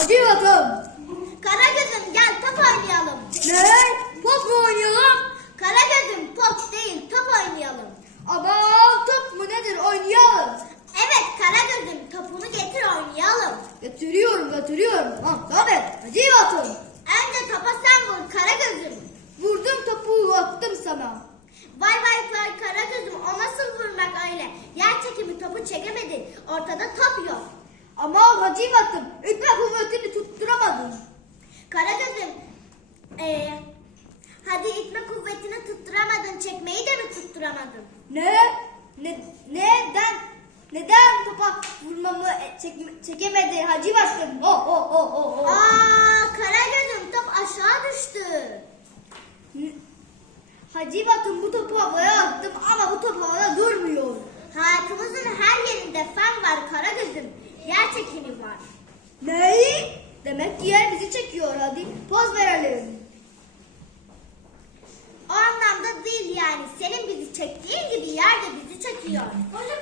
Bakalım. Karagöz'üm gel top oynayalım. Ne? Top mu oynayalım? Karagöz'üm top değil top oynayalım. Aman top mu nedir oynayalım. Evet Karagöz'üm topunu getir oynayalım. Getiriyorum getiriyorum. Tamam tabii. Hadi bakalım. Önce topa sen vur Karagöz'üm. Vurdum topu attım sana. Vay vay vay Karagöz'üm o nasıl vurmak öyle? Yer çekimi topu çekemedin. Ortada top yok. Ama hacı baktım. İtme kuvvetini tutturamadım. Karagöz'üm eee hadi itme kuvvetini tutturamadın çekmeyi de mi tutturamadın? Ne? Ne? Neden? Neden topa vurmamı e, çek, çekemedi Hacı Baktım? Oh oh oh oh oh. Aa Karagöz'üm top aşağı düştü. Hacı Baktım bu topu havaya attım ama bu top Ne? Demek ki yer bizi çekiyor. Hadi poz verelim. O anlamda değil yani. Senin bizi çektiğin gibi yer de bizi çekiyor. Hocam